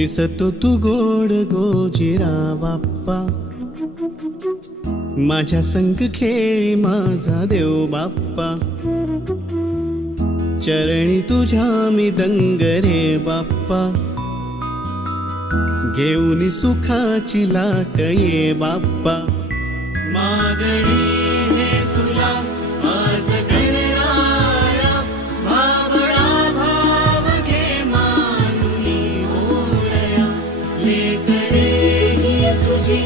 दिसतो तू गोड गोजिरा बाप्पा, माझ्या संग खेळी माझा देव बाप्पा, चरणी तुझ्या मी दंग रे बाप्पा, घेऊन सुखाची लाट ये बाप्पा, मागणी हे तुला आज गणराया, भावळा भाव घे मानुनी मोरया, लेकरे ही तुझी